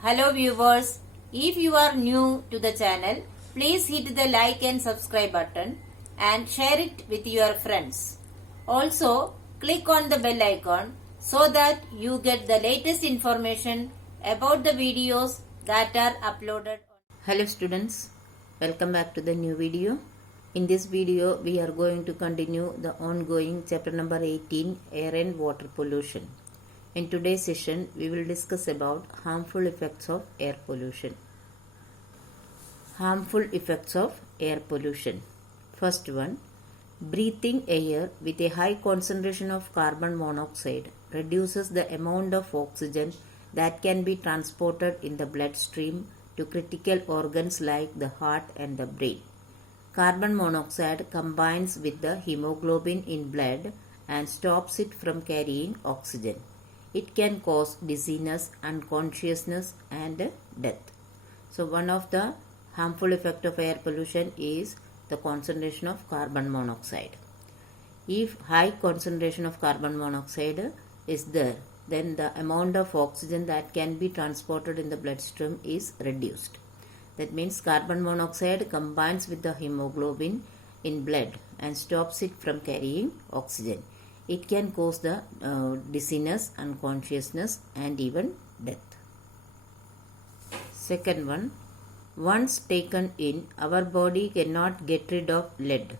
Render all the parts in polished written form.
Hello viewers, if you are new to the channel, please hit the like and subscribe button and share it with your friends. Also, click on the bell icon so that you get the latest information about the videos that are uploaded. Hello students, welcome back to the new video. In this video, we are going to continue the ongoing chapter number 18, Air and Water Pollution. In today's session, we will discuss about harmful effects of air pollution. Harmful effects of air pollution. First one, breathing air with a high concentration of carbon monoxide reduces the amount of oxygen that can be transported in the bloodstream to critical organs like the heart and the brain. Carbon monoxide combines with the hemoglobin in blood and stops it from carrying oxygen. It can cause dizziness, unconsciousness and death. So one of the harmful effects of air pollution is the concentration of carbon monoxide. If high concentration of carbon monoxide is there, then the amount of oxygen that can be transported in the bloodstream is reduced. That means carbon monoxide combines with the hemoglobin in blood and stops it from carrying oxygen. It can cause the dizziness, unconsciousness and even death. Second one, once taken in, our body cannot get rid of lead.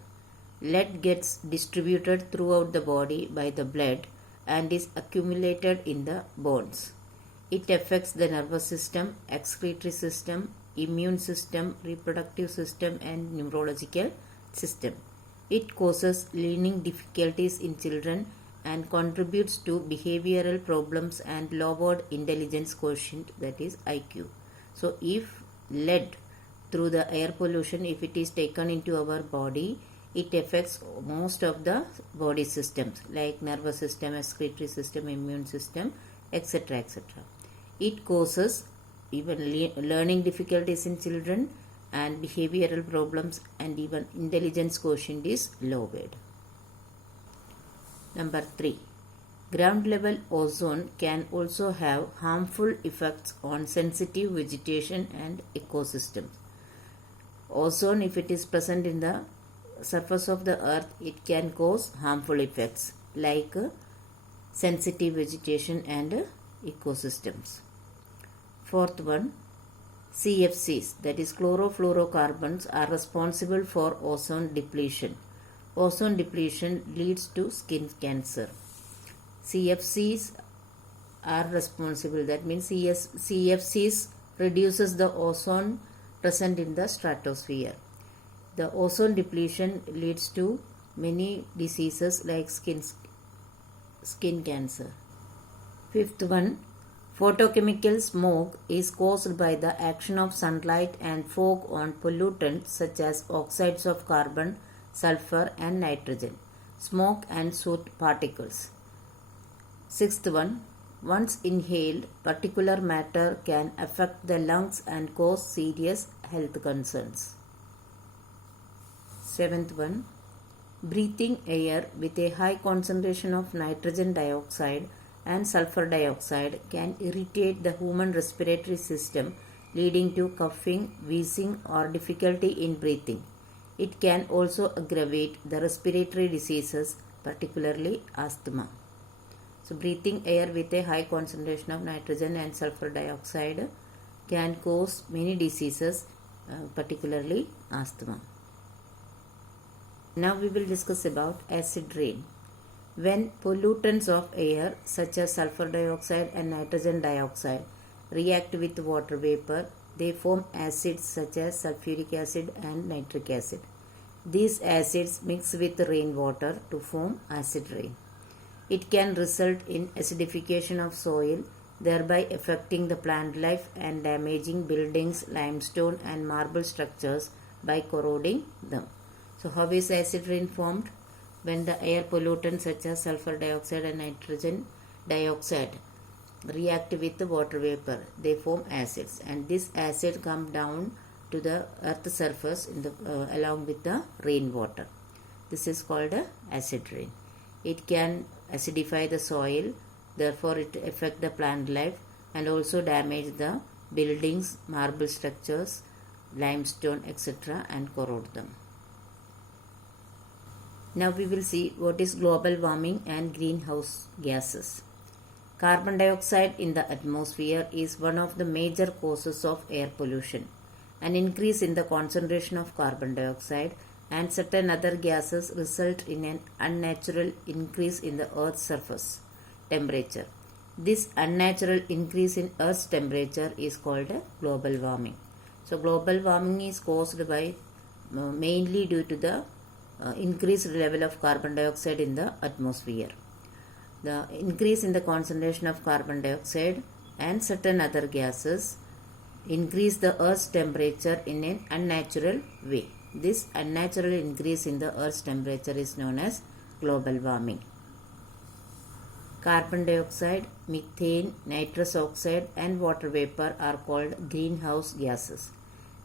Lead gets distributed throughout the body by the blood and is accumulated in the bones. It affects the nervous system, excretory system, immune system, reproductive system and neurological system. It causes learning difficulties in children and contributes to behavioral problems and lowered intelligence quotient, that is IQ. So if lead through the air pollution, if it is taken into our body, it affects most of the body systems like nervous system, excretory system, immune system, etc. etc. It causes even learning difficulties in children and behavioral problems and even intelligence quotient is lowered. Number 3. Ground level ozone can also have harmful effects on sensitive vegetation and ecosystems. Ozone, if it is present in the surface of the earth, it can cause harmful effects like sensitive vegetation and ecosystems. Fourth one, CFCs, that is chlorofluorocarbons, are responsible for ozone depletion. Ozone depletion leads to skin cancer. CFCs are responsible, that means CFCs reduces the ozone present in the stratosphere. The ozone depletion leads to many diseases like skin cancer. Fifth one, photochemical smoke is caused by the action of sunlight and fog on pollutants such as oxides of carbon, sulfur and nitrogen, smoke and soot particles. Sixth one, once inhaled, particulate matter can affect the lungs and cause serious health concerns. Seventh one, breathing air with a high concentration of nitrogen dioxide and sulfur dioxide can irritate the human respiratory system, leading to coughing, wheezing or difficulty in breathing. It can also aggravate the respiratory diseases, particularly asthma. So breathing air with a high concentration of nitrogen and sulfur dioxide can cause many diseases, particularly asthma. Now we will discuss about acid rain. When pollutants of air such as sulfur dioxide and nitrogen dioxide react with water vapor, they form acids such as sulfuric acid and nitric acid. These acids mix with rainwater to form acid rain. It can result in acidification of soil, thereby affecting the plant life and damaging buildings, limestone and marble structures by corroding them. So how is acid rain formed? When the air pollutants such as sulfur dioxide and nitrogen dioxide react with the water vapor, they form acids, and this acid come down to the earth surface in the, along with the rainwater. This is called acid rain. It can acidify the soil, therefore it affect the plant life and also damage the buildings, marble structures, limestone, etc. and corrode them. Now we will see what is global warming and greenhouse gases. Carbon dioxide in the atmosphere is one of the major causes of air pollution. An increase in the concentration of carbon dioxide and certain other gases result in an unnatural increase in the Earth's surface temperature. This unnatural increase in Earth's temperature is called global warming. So global warming is caused by mainly due to the increased level of carbon dioxide in the atmosphere. The increase in the concentration of carbon dioxide and certain other gases increase the Earth's temperature in an unnatural way. This unnatural increase in the Earth's temperature is known as global warming. Carbon dioxide, methane, nitrous oxide and water vapor are called greenhouse gases.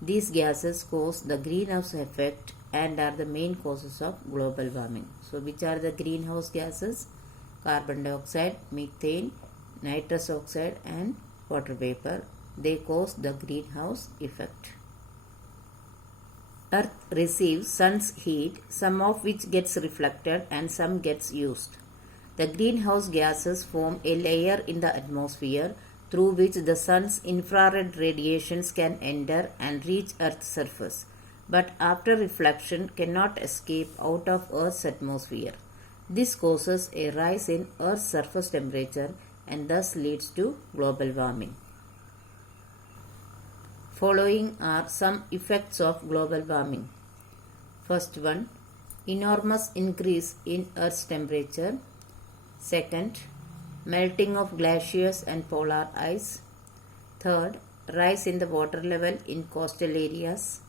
These gases cause the greenhouse effect and are the main causes of global warming. So which are the greenhouse gases? Carbon dioxide, methane, nitrous oxide and water vapor. They cause the greenhouse effect. Earth receives sun's heat, some of which gets reflected and some gets used. The greenhouse gases form a layer in the atmosphere through which the sun's infrared radiations can enter and reach Earth's surface, but after reflection cannot escape out of Earth's atmosphere. This causes a rise in Earth's surface temperature and thus leads to global warming. Following are some effects of global warming. First one, enormous increase in Earth's temperature. Second, melting of glaciers and polar ice. Third, rise in the water level in coastal areas.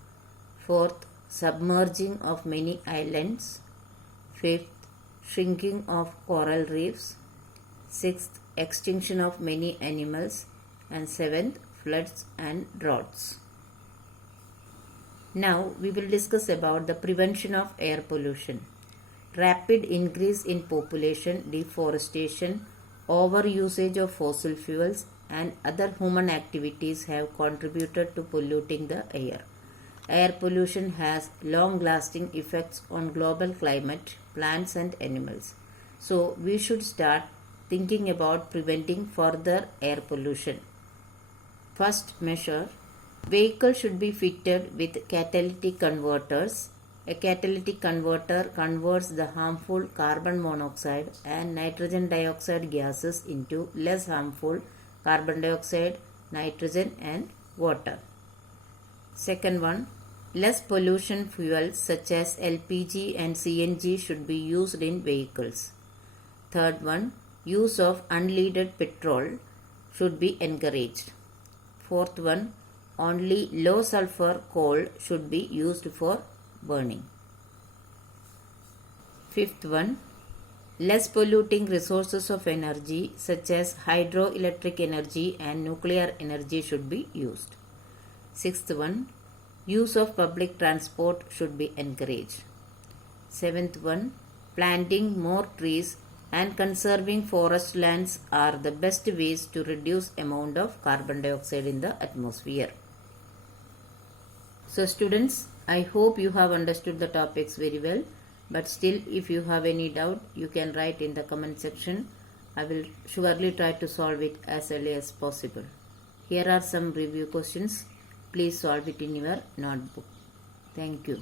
Fourth, submerging of many islands. Fifth, shrinking of coral reefs. Sixth, extinction of many animals. And seventh, floods and droughts. Now we will discuss about the prevention of air pollution. Rapid increase in population, deforestation, overusage of fossil fuels and other human activities have contributed to polluting the air. Air pollution has long-lasting effects on global climate, plants and animals. So we should start thinking about preventing further air pollution. First measure, vehicles should be fitted with catalytic converters. A catalytic converter converts the harmful carbon monoxide and nitrogen dioxide gases into less harmful carbon dioxide, nitrogen and water. Second one, less pollution fuels such as LPG and CNG should be used in vehicles. Third one, use of unleaded petrol should be encouraged. Fourth one, only low sulfur coal should be used for burning. Fifth one, less polluting resources of energy such as hydroelectric energy and nuclear energy should be used. Sixth one, use of public transport should be encouraged. Seventh one, planting more trees and conserving forest lands are the best ways to reduce amount of carbon dioxide in the atmosphere. So students, I hope you have understood the topics very well, but still if you have any doubt you can write in the comment section. I will surely try to solve it as early as possible. Here are some review questions. Please solve it in your notebook. Thank you.